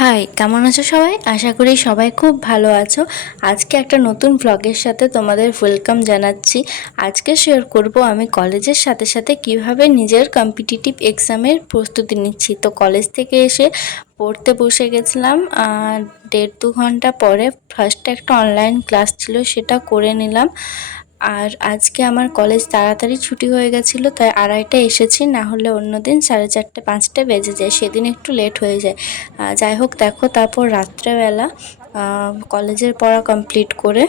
High, কেমন আছো সবাই? আশা করি সবাই খুব ভালো আছো। আজকে একটা নতুন ব্লগের সাথে তোমাদের ওয়েলকাম জানাচ্ছি। আজকে শেয়ার করব আমি কলেজের সাথে সাথে কিভাবে নিজের কম্পিটিটিভ এক্সামের প্রস্তুতি নিচ্ছি। তো কলেজ থেকে এসে পড়তে বসে গেছিলাম। 1.5-2 ঘন্টা পরে ফার্স্টে একটা অনলাইন ক্লাস ছিল, সেটা করে নিলাম। আর আজকে আমার কলেজ তাড়াতাড়ি ছুটি হয়ে গেছিলো, তাই 2:30টায় এসেছি। না হলে অন্যদিন 4:30-5টা বেজে যায়, সেদিন একটু লেট হয়ে যায়। যাই হোক, দেখো তারপর রাত্রেবেলা কলেজের পড়া কমপ্লিট করে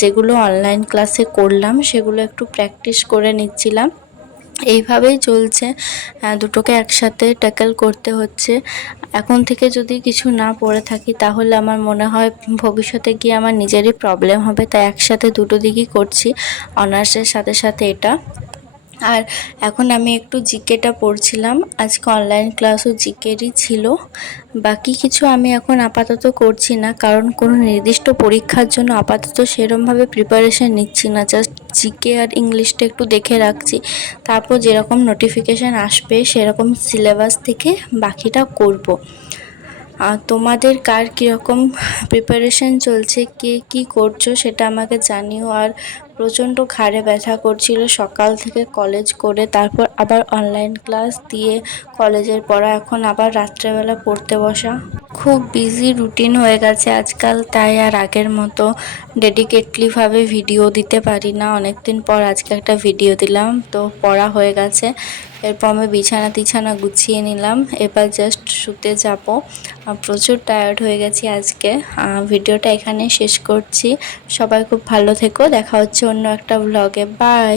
যেগুলো অনলাইন ক্লাসে করলাম সেগুলো একটু প্র্যাকটিস করে নিচ্ছিলাম। এইভাবেই চলছে, দুটোকে একসাথে ট্যাকেল করতে হচ্ছে। এখন থেকে যদি কিছু না পড়ে থাকি তাহলে আমার মনে হয় ভবিষ্যতে গিয়ে আমার নিজেরই প্রবলেম হবে, তাই একসাথে দুটো দিকই করছি, অনার্সের সাথে সাথে এটা। আর এখন আমি একটু জিকেটা পড়ছিলাম, আজকে অনলাইন ক্লাসও জিকেরই ছিল। বাকি কিছু আমি এখন আপাতত করছি না, কারণ কোনো নির্দিষ্ট পরীক্ষার জন্য আপাতত সেরমভাবে প্রিপারেশন নিচ্ছি না। জাস্ট জিকে আর ইংলিশটা একটু দেখে রাখছি, তারপর যেরকম নোটিফিকেশান আসবে সেরকম সিলেবাস থেকে বাকিটা করব। তোমাদের কার কীরকম প্রিপারেশন চলছে, কে কী করছো সেটা আমাকে জানিও। আর প্রচণ্ড ঘাড়ে ব্যথা করছিল সকাল থেকে কলেজ করে, তারপর আবার অনলাইন ক্লাস দিয়ে কলেজের পড়া, এখন আবার রাত্রেবেলা পড়তে বসা। খুব বিজি রুটিন হয়ে গেছে আজকাল, তাই আর আগের মতো ডেডিকেটলিভাবে ভিডিও দিতে পারি না। অনেক দিন পর আজকে একটা ভিডিও দিলাম, তো পড়া হয়ে গেছে। এরপর আমি বিছানা গুছিয়ে নিলাম, এবার জাস্ট শুতে যাব। প্রচুর টায়ার্ড হয়ে গেছি আজকে। ভিডিওটা এখানে শেষ করছি। সবাই খুব ভালো থেকো, দেখা হচ্ছে অন্য একটা ব্লগে। বাই।